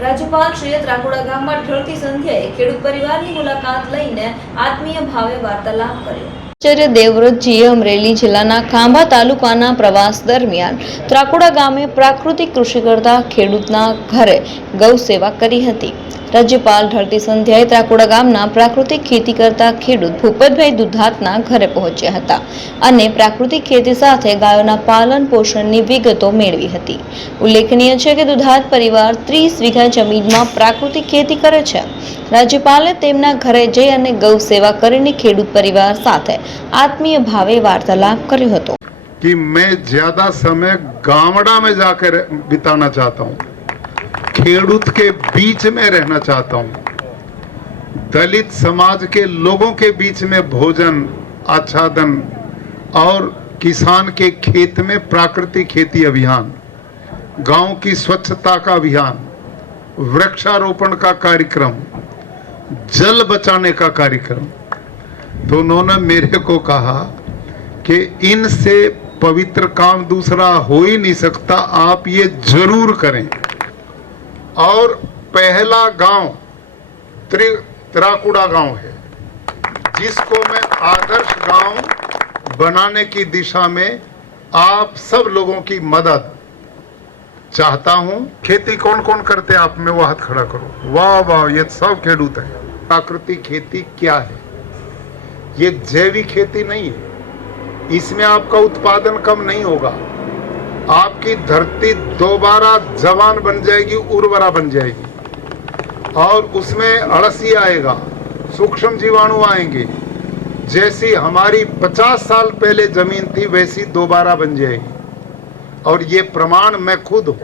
રાજ્યપાલશ્રીએ ત્રાકુડા ગામમાં ઢળતી સંધ્યાએ ખેડૂત પરિવારની મુલાકાત લઈને આત્મીય ભાવે વાર્તાલાપ કર્યો। આચાર્ય દેવવ્રતજીએ અમરેલી જિલ્લાના ખાંભા તાલુકાના પ્રવાસ દરમિયાન ત્રાકુડા ગામે પ્રાકૃતિક કૃષિ કરતા ખેડૂતના ઘરે ગૌ સેવા કરી હતી। રાજ્યપાલ ઢળતી સંધ્યાએ ત્રાકુડા ગામના પ્રાકૃતિક ખેતી કરતા ખેડૂત ભૂપતભાઈ દુધાતના ઘરે પહોંચ્યા હતા અને પ્રાકૃતિક ખેતી સાથે ગાયોના પાલન પોષણની વિગતો મેળવી હતી। ઉલ્લેખનીય છે કે દુધાત પરિવાર 30 વીઘા જમીનમાં પ્રાકૃતિક ખેતી કરે છે। રાજ્યપાલે તેમના ઘરે જઈ અને ગૌ સેવા કરીને ખેડૂત પરિવાર સાથે आत्मीय भावे वार्तालाप કર્યો હતો कि मैं ज्यादा समय गावड़ा में जाकर बिताना चाहता हूँ, खेडूत के बीच में रहना चाहता हूँ, दलित समाज के लोगों के बीच में भोजन आच्छादन और किसान के खेत में प्राकृतिक खेती अभियान, गांव की स्वच्छता का अभियान, वृक्षारोपण का कार्यक्रम, जल बचाने का कार्यक्रम। तो उन्होंने मेरे को कहा कि इनसे पवित्र काम दूसरा हो ही नहीं सकता, आप ये जरूर करें। और पहला गांव त्राकुड़ा गांव है, जिसको मैं आदर्श गांव बनाने की दिशा में आप सब लोगों की मदद चाहता हूं। खेती कौन कौन करते हैं, आप में वो हाथ खड़ा करो। वाह वाह, ये सब खेडूत है। प्राकृतिक खेती क्या है? ये जैविक खेती नहीं है, इसमें आपका उत्पादन कम नहीं होगा, आपकी धरती दोबारा जवान बन जाएगी, उर्वरा बन जाएगी, और उसमें अड़सी आएगा, सूक्ष्म जीवाणु आएंगे, जैसी हमारी 50 साल पहले जमीन थी वैसी दोबारा बन जाएगी। और ये प्रमाण मैं खुद हूँ।